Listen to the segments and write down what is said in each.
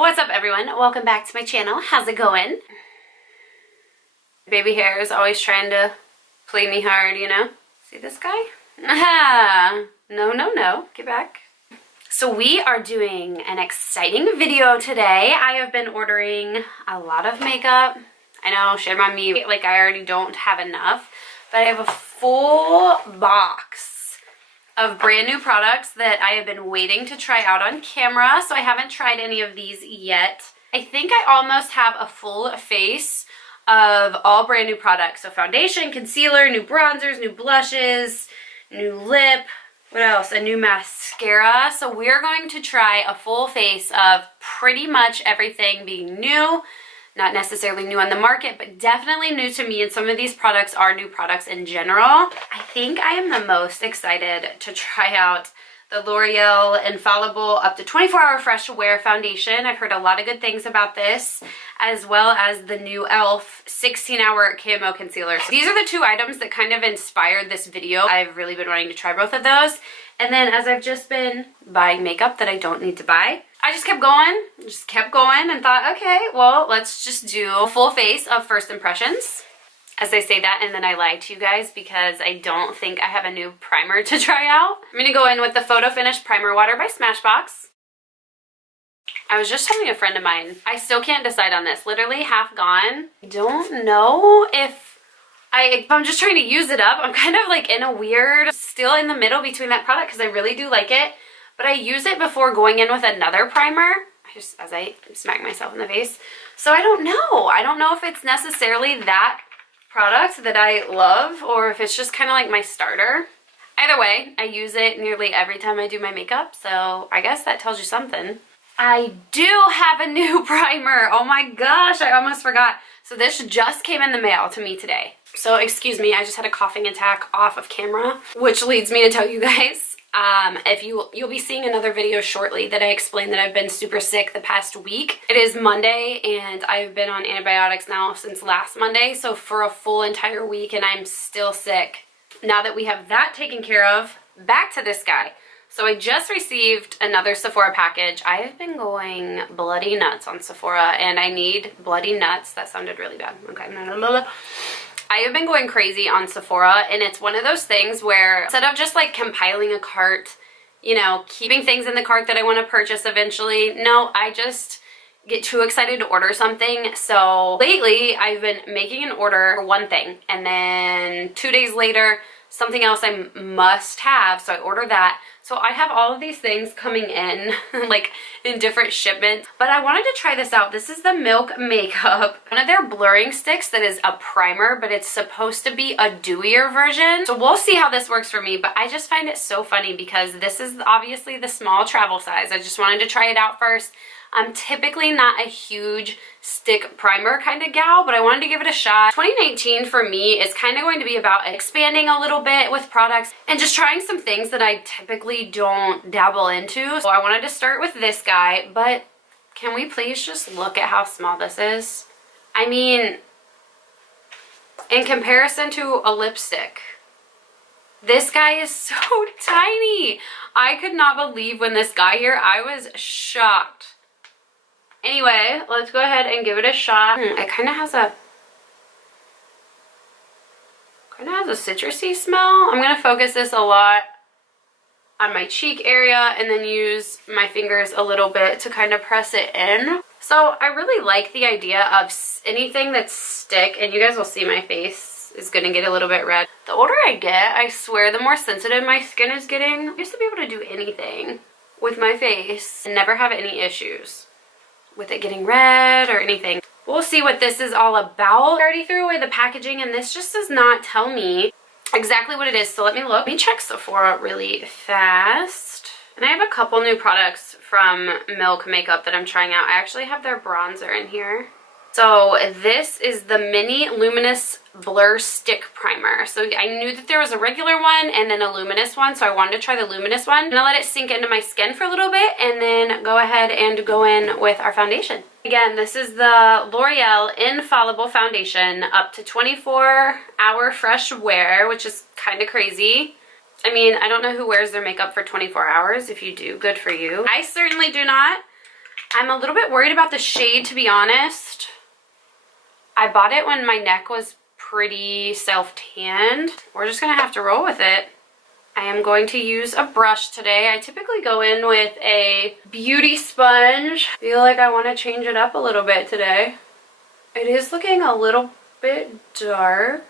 What's up everyone? Welcome back to my channel. How's it going? Baby hair is always trying to play me hard, you know? See this guy? Ah, no, get back. So we are doing an exciting video today. I have been ordering a lot of makeup. I know, shame on me, like I already don't have enough, but I have a full box of brand new products that I have been waiting to try out on camera, so I haven't tried any of these yet. I think I almost have a full face of all brand new products. So foundation, concealer, new bronzers, new blushes, new lip, what else? A new mascara. So we're going to try a full face of pretty much everything being new. Not necessarily new on the market, but definitely new to me, and some of these products are new products in general. I think I am the most excited to try out the L'Oreal Infallible Up to 24-Hour Fresh Wear Foundation. I've heard a lot of good things about this, as well as the new e.l.f. 16-Hour Camo Concealer. So these are the two items that kind of inspired this video. I've really been wanting to try both of those. And then as I've just been buying makeup that I don't need to buy, I just kept going and thought, okay, well, let's just do a full face of first impressions. As I say that, and then I lied to you guys because I don't think I have a new primer to try out. I'm gonna go in with the Photo Finish Primer Water by Smashbox. I was just telling a friend of mine, I still can't decide on this. Literally half gone. I don't know if I'm just trying to use it up. I'm kind of like in a weird, still in the middle between that product because I really do like it. But I use it before going in with another primer, as I smack myself in the face. So I don't know. I don't know if it's necessarily that product that I love or if it's just kind of like my starter. Either way, I use it nearly every time I do my makeup, so I guess that tells you something. I do have a new primer. Oh my gosh, I almost forgot. So this just came in the mail to me today. So excuse me, I just had a coughing attack off of camera, which leads me to tell you guys, if you'll be seeing another video shortly that I explain that I've been super sick the past week. It is Monday and I've been on antibiotics now since last Monday, so for a full entire week, and I'm still sick. Now that we have that taken care of, back to this guy. So I just received another Sephora package. I have been going bloody nuts on Sephora and I need bloody nuts. That sounded really bad. Okay. I have been going crazy on Sephora, and it's one of those things where instead of just like compiling a cart, you know, keeping things in the cart that I want to purchase eventually, no, I just get too excited to order something. So lately I've been making an order for one thing, and then 2 days later something else I must have, so I order that. So I have all of these things coming in like in different shipments, but I wanted to try this out. This is the Milk Makeup, one of their blurring sticks that is a primer, but it's supposed to be a dewier version. So we'll see how this works for me, but I just find it so funny because this is obviously the small travel size. I just wanted to try it out first. I'm typically not a huge stick primer kind of gal, but I wanted to give it a shot. 2019 for me is kind of going to be about expanding a little bit with products and just trying some things that I typically don't dabble into. So I wanted to start with this guy, but can we please just look at how small this is? I mean, in comparison to a lipstick, this guy is so tiny. I could not believe when this got here. I was shocked. Anyway, let's go ahead and give it a shot. It kind of has a citrusy smell. I'm going to focus this a lot on my cheek area and then use my fingers a little bit to kind of press it in. So I really like the idea of anything that's stick, and you guys will see my face is going to get a little bit red. The older I get, I swear, the more sensitive my skin is getting. I used to be able to do anything with my face and never have any issues with it getting red or anything. We'll see what this is all about. I already threw away the packaging and this just does not tell me exactly what it is, so let me look. Let me check Sephora really fast. And I have a couple new products from Milk Makeup that I'm trying out. I actually have their bronzer in here. So this is the Mini Luminous Blur Stick Primer. So I knew that there was a regular one and then a luminous one, so I wanted to try the luminous one. I'm gonna let it sink into my skin for a little bit and then go ahead and go in with our foundation. Again, this is the L'Oreal Infallible Foundation Up to 24-Hour Fresh Wear, which is kind of crazy. I mean, I don't know who wears their makeup for 24 hours. If you do, good for you. I certainly do not. I'm a little bit worried about the shade, to be honest. I bought it when my neck was pretty self-tanned. We're just gonna have to roll with it. I am going to use a brush today. I typically go in with a beauty sponge. I feel like I want to change it up a little bit today. It is looking a little bit dark.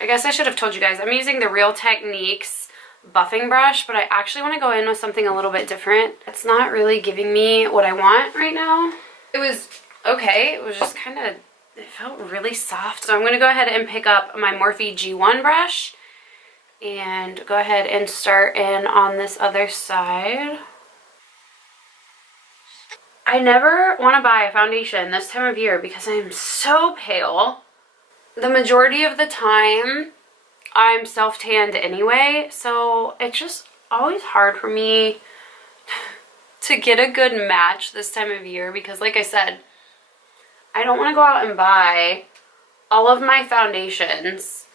I guess I should have told you guys, I'm using the Real Techniques buffing brush, but I actually want to go in with something a little bit different. It's not really giving me what I want right now. It was okay. It was just kind of, it felt really soft. So I'm going to go ahead and pick up my Morphe G1 brush and go ahead and start in on this other side. I never want to buy a foundation this time of year because I'm so pale. The majority of the time, I'm self-tanned anyway, so it's just always hard for me to get a good match this time of year because, like I said, I don't want to go out and buy all of my foundations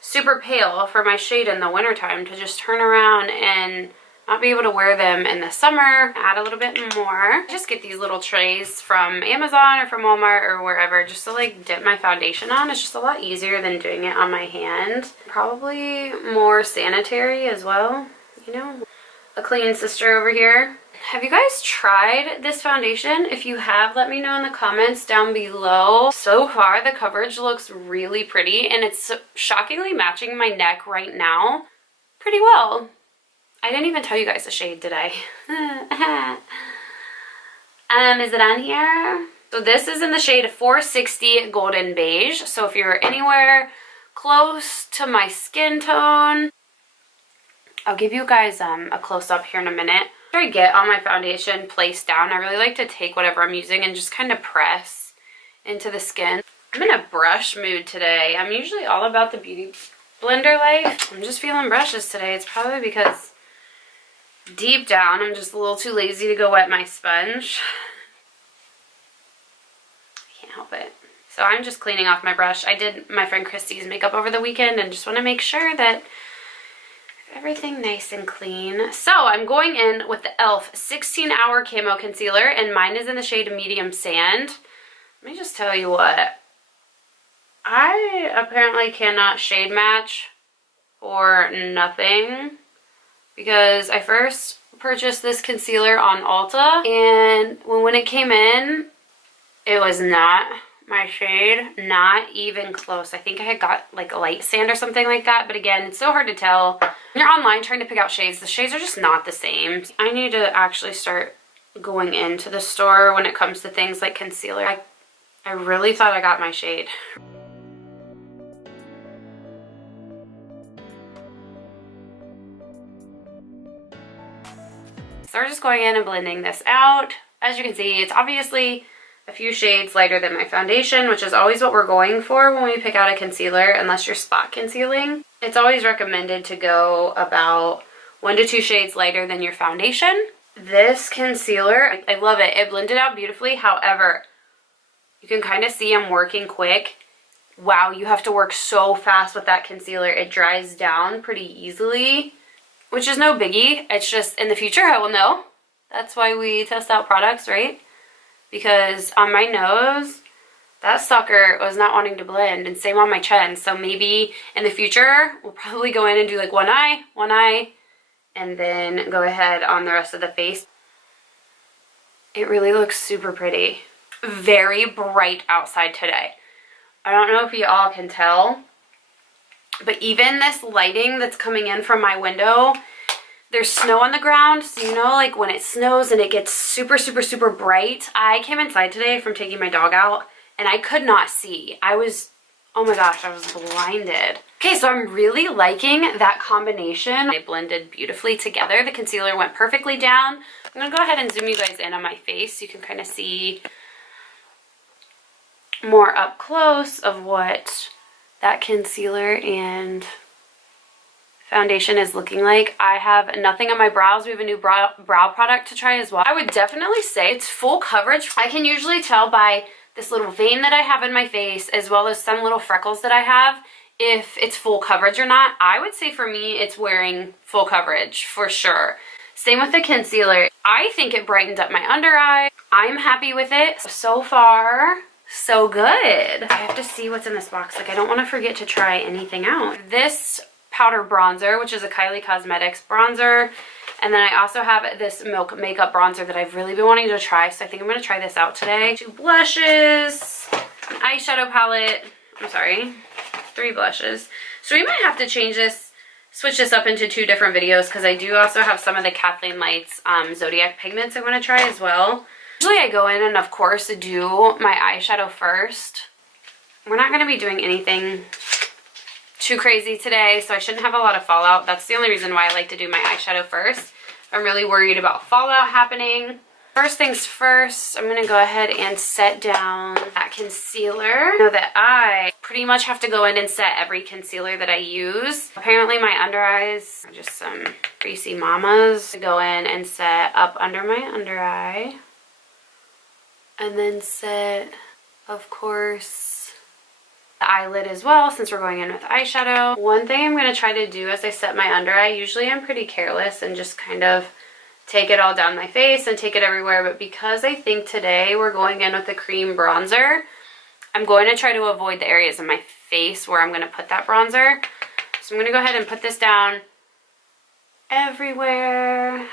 super pale for my shade in the wintertime to just turn around and not be able to wear them in the summer. Add a little bit more. Just get these little trays from Amazon or from Walmart or wherever just to like dip my foundation on. It's just a lot easier than doing it on my hand. Probably more sanitary as well, you know. A clean sister over here. Have you guys tried this foundation? If you have, let me know in the comments down below. So far, the coverage looks really pretty and it's shockingly matching my neck right now pretty well. I didn't even tell you guys the shade, did I? Is it on here? So this is in the shade 460 Golden Beige. So if you're anywhere close to my skin tone, I'll give you guys a close-up here in a minute. After I get all my foundation placed down, I really like to take whatever I'm using and just kind of press into the skin. I'm in a brush mood today. I'm usually all about the beauty blender life. I'm just feeling brushes today. It's probably because deep down, I'm just a little too lazy to go wet my sponge. I can't help it. So I'm just cleaning off my brush. I did my friend Christy's makeup over the weekend and just want to make sure that everything nice and clean. So I'm going in with the e.l.f. 16-Hour Camo Concealer, and mine is in the shade Medium Sand. Let me just tell you what. I apparently cannot shade match for nothing, because I first purchased this concealer on Ulta, and when it came in, it was not my shade, not even close. I think I had got like a light sand or something like that, but again, it's so hard to tell. When you're online trying to pick out shades, the shades are just not the same. I need to actually start going into the store when it comes to things like concealer. I really thought I got my shade. So we're just going in and blending this out. As you can see, it's obviously a few shades lighter than my foundation, which is always what we're going for when we pick out a concealer, unless you're spot concealing. It's always recommended to go about 1 to 2 shades lighter than your foundation. This concealer, I love it. It blended out beautifully. However, you can kind of see I'm working quick. Wow, you have to work so fast with that concealer. It dries down pretty easily, which is no biggie. It's just in the future I will know. That's why we test out products, right? Because on my nose, that sucker was not wanting to blend, and same on my chin. So maybe in the future, we'll probably go in and do like one eye, and then go ahead on the rest of the face. It really looks super pretty. Very bright outside today. I don't know if you all can tell, but even this lighting that's coming in from my window, there's snow on the ground, so you know, like when it snows and it gets super, super, super bright. I came inside today from taking my dog out, and I could not see. Oh my gosh, I was blinded. Okay, so I'm really liking that combination. They blended beautifully together. The concealer went perfectly down. I'm gonna go ahead and zoom you guys in on my face so you can kind of see more up close of what that concealer and foundation is looking like. I have nothing on my brows. We have a new brow product to try as well. I would definitely say it's full coverage. I can usually tell by this little vein that I have in my face, as well as some little freckles that I have, if it's full coverage or not. I would say for me, it's wearing full coverage for sure. Same with the concealer. I think it brightened up my under eye. I'm happy with it. So far, so good. I have to see what's in this box. Like, I don't want to forget to try anything out. This powder bronzer, which is a Kylie Cosmetics bronzer. And then I also have this Milk Makeup bronzer that I've really been wanting to try. So I think I'm going to try this out today. 2 blushes, an eyeshadow palette. I'm sorry, 3 blushes. So we might have to change this, switch this up into 2 different videos, because I do also have some of the Kathleen Lights Zodiac pigments I want to try as well. Usually I go in and of course do my eyeshadow first. We're not going to be doing anything too crazy today, so I shouldn't have a lot of fallout. That's the only reason why I like to do my eyeshadow first. I'm really worried about fallout happening. First things first, I'm going to go ahead and set down that concealer. I know that I pretty much have to go in and set every concealer that I use. Apparently my under eyes are just some greasy mamas. I go in and set up under my under eye. And then set, of course, the eyelid as well, since we're going in with eyeshadow. One thing I'm going to try to do as I set my under eye, usually I'm pretty careless and just kind of take it all down my face and take it everywhere, but because I think today we're going in with a cream bronzer, I'm going to try to avoid the areas of my face where I'm going to put that bronzer. So I'm going to go ahead and put this down everywhere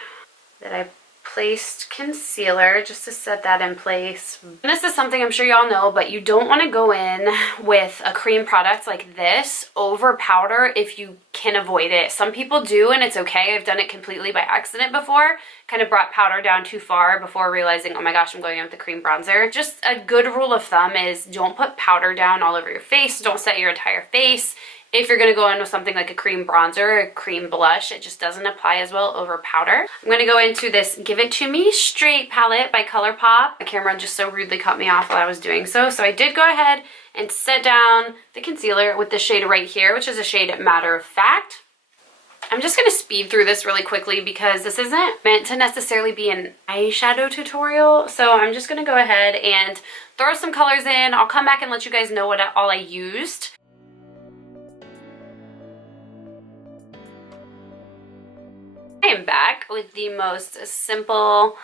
that I placed concealer, just to set that in place. And this is something I'm sure y'all know, but you don't want to go in with a cream product like this over powder if you can avoid it. Some people do, and it's okay. I've done it completely by accident before. Kind of brought powder down too far before realizing, oh my gosh, I'm going in with the cream bronzer. Just a good rule of thumb is don't put powder down all over your face. Don't set your entire face. If you're going to go in with something like a cream bronzer or a cream blush, it just doesn't apply as well over powder. I'm going to go into this Give It To Me Straight palette by ColourPop. The camera just so rudely cut me off while I was doing so. So I did go ahead and set down the concealer with the shade right here, which is a shade Matter of Fact. I'm just going to speed through this really quickly because this isn't meant to necessarily be an eyeshadow tutorial. So I'm just going to go ahead and throw some colors in. I'll come back and let you guys know what all I used. I am back with the most simple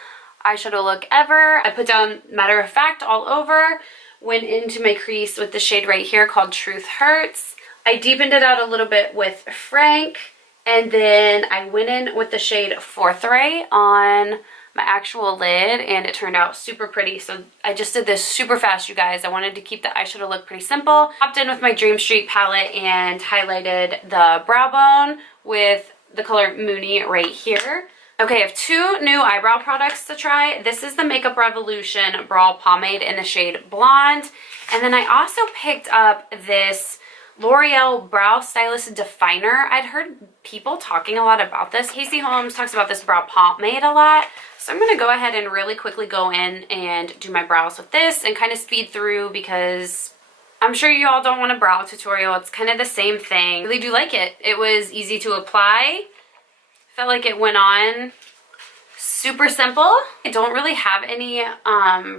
eyeshadow look ever. I put down Matter of Fact all over, went into my crease with the shade right here called Truth Hurts. I deepened it out a little bit with Frank, and then I went in with the shade Forthright on my actual lid, and it turned out super pretty. So I just did this super fast, you guys. I wanted to keep the eyeshadow look pretty simple. Hopped in with my Dream Street palette and highlighted the brow bone with the color Moony right here. Okay, I have 2 new eyebrow products to try. This is the Makeup Revolution Brow Pomade in the shade Blonde. And then I also picked up this L'Oreal Brow Stylist Definer. I'd heard people talking a lot about this. Casey Holmes talks about this brow pomade a lot. So I'm going to go ahead and really quickly go in and do my brows with this and kind of speed through because I'm sure you all don't want a brow tutorial. It's kind of the same thing. I really do like it. It was easy to apply. Felt like it went on super simple. I don't really have any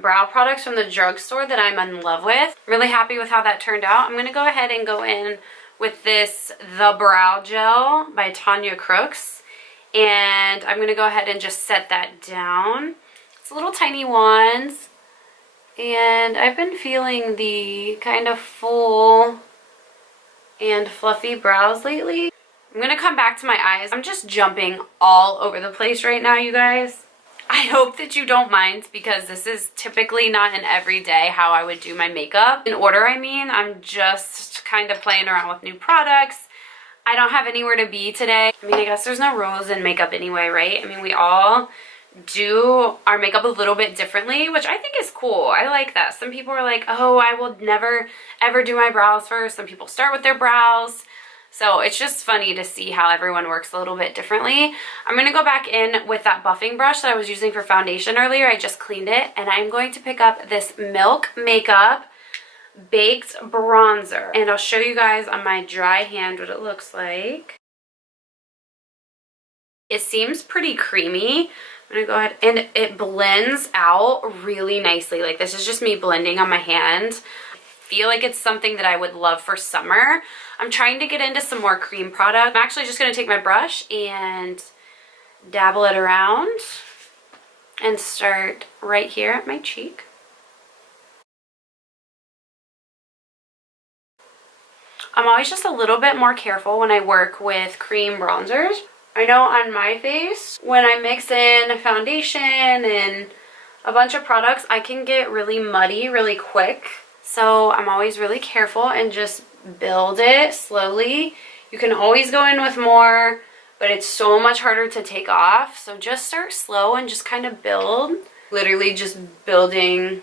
brow products from the drugstore that I'm in love with. Really happy with how that turned out. I'm going to go ahead and go in with this The Brow Gel by Tanya Crooks. And I'm going to go ahead and just set that down. It's little tiny ones. And I've been feeling the kind of full and fluffy brows lately. I'm going to come back to my eyes. I'm just jumping all over the place right now, you guys. I hope that you don't mind because this is typically not an everyday how I would do my makeup. In order, I mean, I'm just kind of playing around with new products. I don't have anywhere to be today. I mean, I guess there's no rules in makeup anyway, right? I mean, we all do our makeup a little bit differently, which I think is cool. I like that. Some people are like, oh, I will never ever do my brows first. Some people start with their brows. So it's just funny to see how everyone works a little bit differently. I'm going to go back in with that buffing brush that I was using for foundation earlier. I just cleaned it, and I'm going to pick up this Milk Makeup Baked Bronzer, and I'll show you guys on my dry hand what it looks like. It seems pretty creamy. I'm gonna go ahead, and it blends out really nicely. Like, this is just me blending on my hand. I feel like it's something that I would love for summer. I'm trying to get into some more cream product. I'm actually just gonna take my brush and dabble it around. and start right here at my cheek. I'm always just a little bit more careful when I work with cream bronzers. I know on my face, when I mix in foundation and a bunch of products, I can get really muddy really quick. So I'm always really careful and just build it slowly. You can always go in with more, but it's so much harder to take off. So just start slow and just kind of build. Literally just building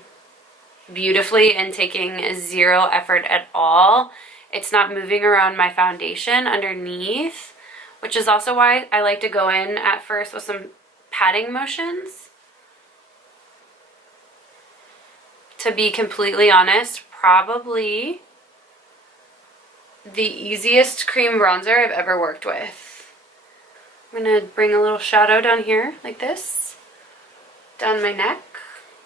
beautifully and taking zero effort at all. It's not moving around my foundation underneath, which is also why I like to go in at first with some patting motions. To be completely honest, probably the easiest cream bronzer I've ever worked with. I'm gonna bring a little shadow down here like this, down my neck.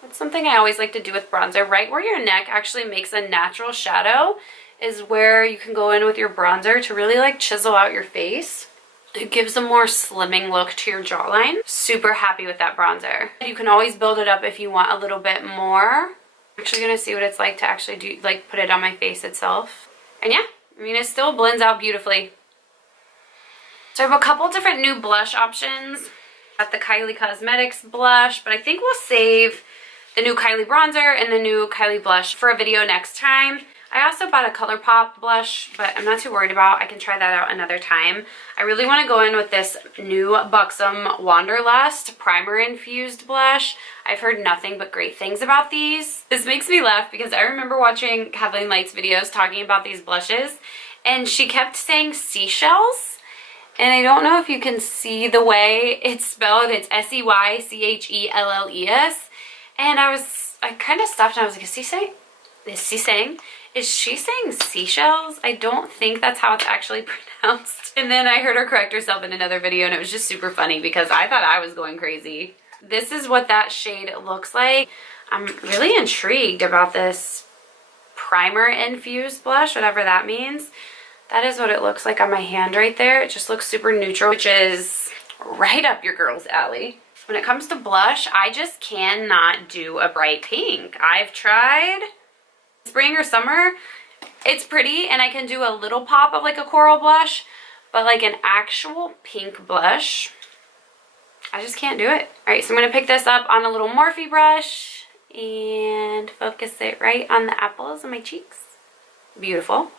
That's something I always like to do with bronzer. Right where your neck actually makes a natural shadow is where you can go in with your bronzer to really like chisel out your face. It gives a more slimming look to your jawline. Super happy with that bronzer. You can always build it up if you want a little bit more. I'm actually gonna see what it's like to actually do, like put it on my face itself. And yeah, I mean, it still blends out beautifully. So I have a couple different new blush options. Got the Kylie Cosmetics blush, but I think we'll save the new Kylie bronzer and the new Kylie blush for a video next time. I also bought a ColourPop blush, but I'm not too worried about. I can try that out another time. I really want to go in with this new Buxom Wanderlust primer infused blush. I've heard nothing but great things about these. This makes me laugh because I remember watching Kathleen Light's videos talking about these blushes, and she kept saying seashells. And I don't know if you can see the way it's spelled. It's S-E-Y-C-H-E-L-L-E-S. And I kind of stopped and I was like, is she saying seashells? I don't think that's how it's actually pronounced. And then I heard her correct herself in another video, and it was just super funny because I thought I was going crazy. This is what that shade looks like. I'm really intrigued about this primer infused blush, whatever that means. That is what it looks like on my hand right there. It just looks super neutral, which is right up your girl's alley. When it comes to blush, I just cannot do a bright pink. I've tried spring or summer. It's pretty, and I can do a little pop of like a coral blush, but like an actual pink blush, I just can't do it. All right, so I'm gonna pick this up on a little Morphe brush and focus it right on the apples of my cheeks. Beautiful.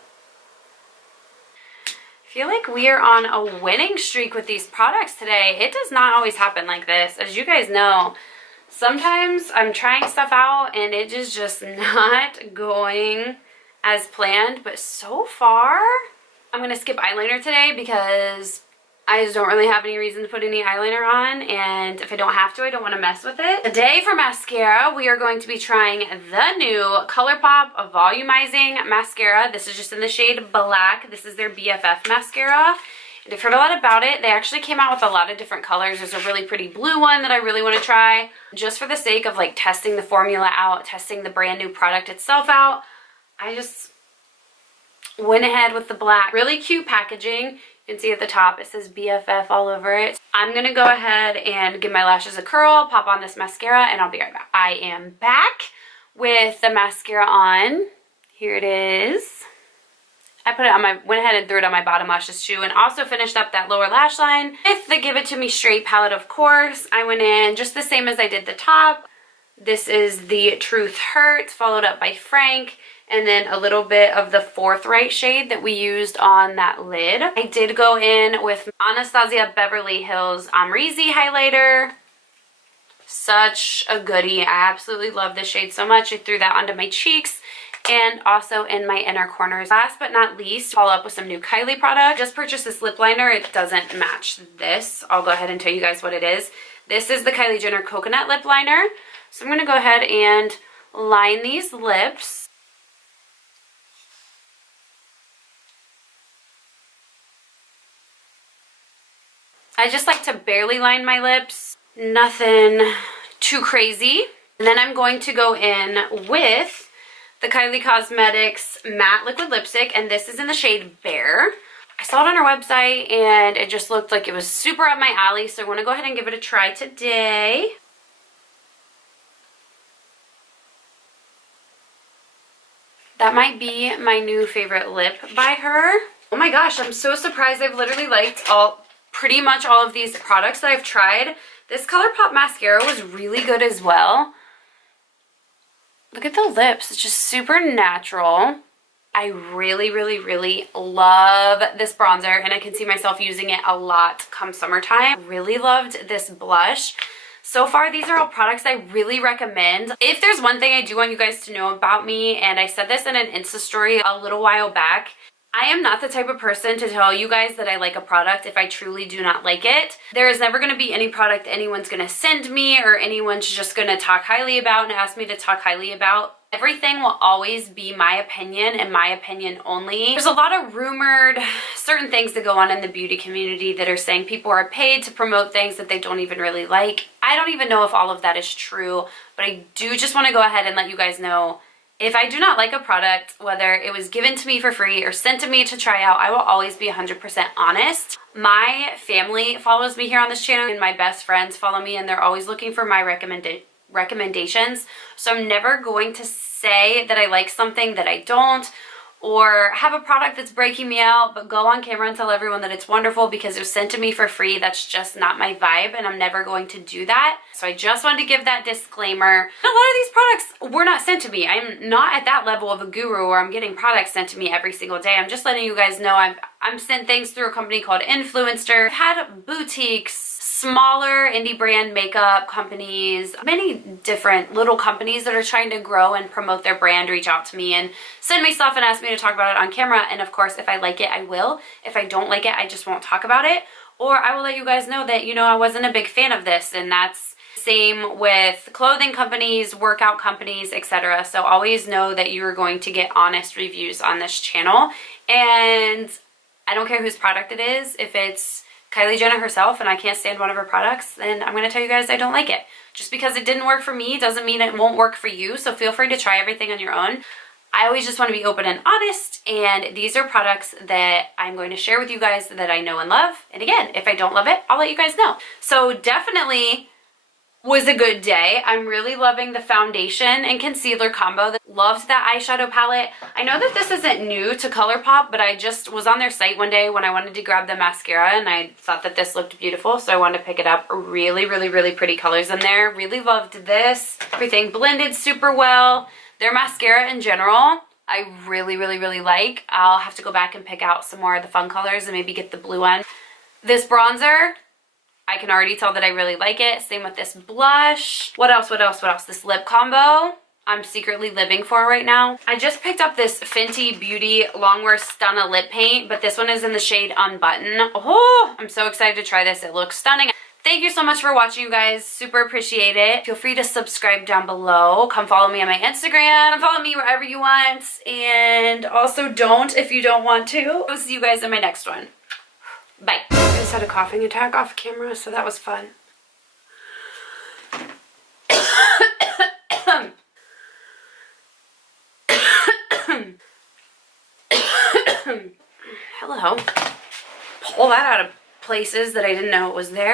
I feel like we are on a winning streak with these products today. It does not always happen like this. As you guys know, sometimes I'm trying stuff out and it is just not going as planned, but so far, I'm gonna skip eyeliner today because I just don't really have any reason to put any eyeliner on, and if I don't have to, I don't want to mess with it. Today for mascara, we are going to be trying the new ColourPop Volumizing Mascara. This is just in the shade Black. This is their BFF mascara. And I've heard a lot about it. They actually came out with a lot of different colors. There's a really pretty blue one that I really want to try. Just for the sake of like testing the formula out, testing the brand new product itself out, I just went ahead with the black. Really cute packaging. You can see at the top it says BFF all over it. I'm going to go ahead and give my lashes a curl, pop on this mascara, and I'll be right back. I am back with the mascara on. Here it is. I put it on my, went ahead and threw it on my bottom lashes too, and also finished up that lower lash line with the Give It To Me Straight palette, of course. I went in just the same as I did the top. This is the Truth Hurts, followed up by Frank, and then a little bit of the Forthright shade that we used on that lid. I did go in with Anastasia Beverly Hills Amrezy highlighter. Such a goodie. I absolutely love this shade so much. I threw that onto my cheeks and also in my inner corners. Last but not least, follow up with some new Kylie product. Just purchased this lip liner. It doesn't match this. I'll go ahead and tell you guys what it is. This is the Kylie Jenner Coconut Lip Liner. So I'm going to go ahead and line these lips. I just like to barely line my lips. Nothing too crazy. And then I'm going to go in with the Kylie Cosmetics Matte Liquid Lipstick, and this is in the shade Bear. I saw it on her website and it just looked like it was super up my alley, so I want to go ahead and give it a try today. That might be my new favorite lip by her. Oh my gosh, I'm so surprised. I've literally liked pretty much all of these products that I've tried. This ColourPop mascara was really good as well. Look at the lips. It's just super natural. I really, really, really love this bronzer, and I can see myself using it a lot come summertime. Really loved this blush. So far, these are all products I really recommend. If there's one thing I do want you guys to know about me, and I said this in an Insta story a little while back, I am not the type of person to tell you guys that I like a product if I truly do not like it. There is never going to be any product anyone's going to send me or anyone's just going to talk highly about and ask me to talk highly about. Everything will always be my opinion and my opinion only. There's a lot of rumored certain things that go on in the beauty community that are saying people are paid to promote things that they don't even really like. I don't even know if all of that is true, but I do just want to go ahead and let you guys know, if I do not like a product, whether it was given to me for free or sent to me to try out, I will always be 100% honest. My family follows me here on this channel, and my best friends follow me, and they're always looking for my recommendations. So I'm never going to say that I like something that I don't, or have a product that's breaking me out, but go on camera and tell everyone that it's wonderful because it was sent to me for free. That's just not my vibe, and I'm never going to do that. So I just wanted to give that disclaimer. A lot of these products were not sent to me. I'm not at that level of a guru where I'm getting products sent to me every single day. I'm just letting you guys know I'm sent things through a company called Influencer. I've had boutiques, smaller indie brand makeup companies, many different little companies that are trying to grow and promote their brand reach out to me and send me stuff and ask me to talk about it on camera. And of course, if I like it, I will. If I don't like it, I just won't talk about it. Or I will let you guys know that, you know, I wasn't a big fan of this, and that's same with clothing companies, workout companies, etc. So always know that you are going to get honest reviews on this channel. And I don't care whose product it is. If it's Kylie Jenner herself and I can't stand one of her products, then I'm going to tell you guys I don't like it. Just because it didn't work for me doesn't mean it won't work for you, so feel free to try everything on your own. I always just want to be open and honest, and these are products that I'm going to share with you guys that I know and love. And again, if I don't love it, I'll let you guys know. So definitely was a good day. I'm really loving the foundation and concealer combo. Loved that eyeshadow palette. I know that this isn't new to ColourPop, but I just was on their site one day when I wanted to grab the mascara, and I thought that this looked beautiful, so I wanted to pick it up. Really, really, really pretty colors in there. Really loved this. Everything blended super well. Their mascara in general, I really, really, really like. I'll have to go back and pick out some more of the fun colors and maybe get the blue one. This bronzer, I can already tell that I really like it. Same with this blush. What else? This lip combo I'm secretly living for right now. I just picked up this Fenty Beauty Longwear Stunna lip paint, but this one is in the shade Unbutton. Oh, I'm so excited to try this. It looks stunning. Thank you so much for watching, you guys. Super appreciate it. Feel free to subscribe down below. Come follow me on my Instagram. Follow me wherever you want. And also don't if you don't want to. I'll see you guys in my next one. Bye. I just had a coughing attack off camera, so that was fun. Hello. Pull that out of places that I didn't know it was there.